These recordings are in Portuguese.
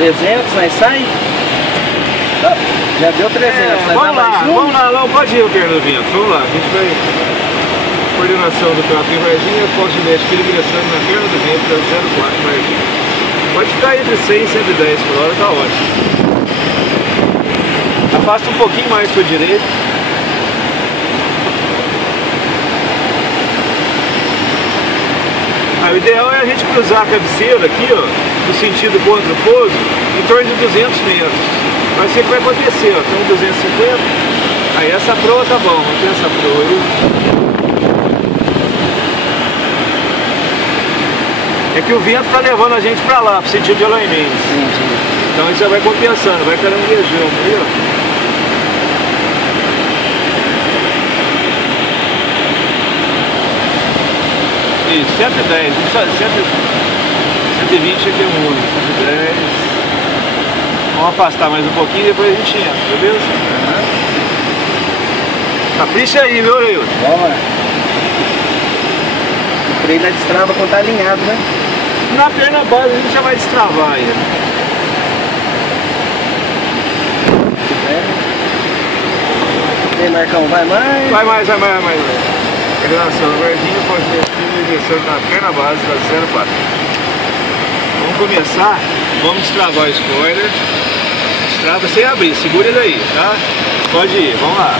300, aí sai? Tá, já deu 300, vamos lá, pode ir o perno do vento, vamos lá, a gente vai... Coordenação do próprio Varginha, posto de médico ingressando na perna do vento, é o 04 Varginha. Pode ficar entre 100 e 110 por hora, tá ótimo. Afasta um pouquinho mais para o direito. O ideal é a gente cruzar a cabeceira aqui, ó, no sentido contra o pouso, em torno de 200 metros. Vai ser o que vai acontecer, ó, então 250. Aí essa proa tá bom, mantém essa proa aí. É que o vento tá levando a gente pra lá, pro sentido de Eloy Mendes. Então isso já vai compensando, vai caranguejando, aí, ó. Isso, 110, 120 aqui é muito, 110. Vamos afastar mais um pouquinho e depois a gente entra, beleza? Capricha aí, viu, Leilton? Vamos lá. O freio da destrava quando tá alinhado, né? Na perna base a gente já vai destravar aí. E aí, Marcão, vai mais? Vai mais. Coordenação, Varginha, pode ter ingressando na perna base da 04. Vamos começar, vamos destravar o spoiler. Destrava sem abrir, segura ele aí, tá? Pode ir, vamos lá.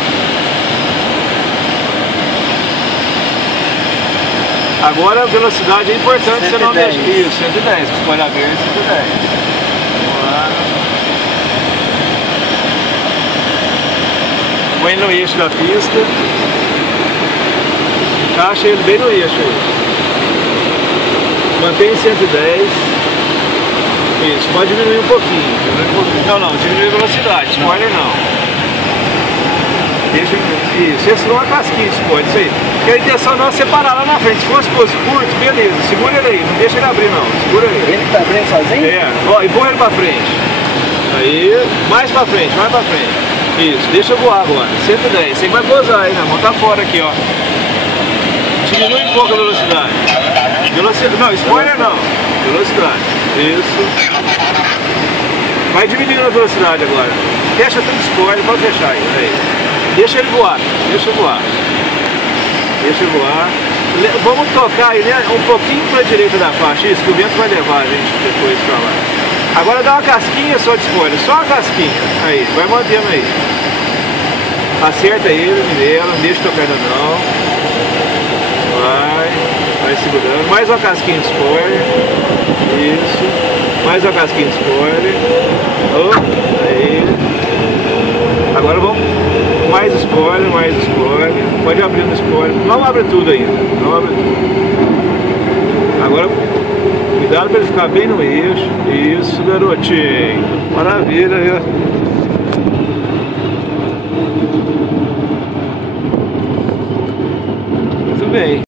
Agora a velocidade é importante, 110. Você não deixa. Isso, 110, com o spoiler aberto, 110. Vamos lá. Põe no eixo da pista. Encaixa ele bem no eixo aí. Mantém 110. Isso, pode diminuir um pouquinho. Não, diminui a velocidade, spoiler não. Deixa isso, esse não é casquinha de spoiler, isso aí. Porque a intenção não é separar lá na frente. Se fosse curto, beleza, segura ele aí, não deixa ele abrir não, segura ele. Ele que tá abrindo sozinho? É, ó, empurra ele pra frente. Aí, mais pra frente, mais pra frente. Isso, deixa voar agora, 110. Você vai gozar aí, né? Mão tá fora aqui, ó. Diminui um pouco a velocidade. Não, spoiler não. Velocidade. Isso. Vai diminuindo a velocidade agora. Fecha tudo spoiler, pode fechar aí. Deixa ele voar, deixa voar. Vamos tocar aí, né, um pouquinho para a direita da faixa, isso que o vento vai levar a gente depois para lá. Agora dá uma casquinha só de spoiler, só uma casquinha. Aí, vai mantendo aí. Acerta ele, mineira, não deixa tocar ainda não. Vai segurando. Mais uma casquinha de spoiler. Isso. Mais uma casquinha de spoiler. Aí. Agora vamos. Mais spoiler. Pode abrir no spoiler. Não abre tudo ainda. Não abre tudo. Agora, cuidado para ele ficar bem no eixo. Isso, garotinho. Maravilha, viu? Muito bem.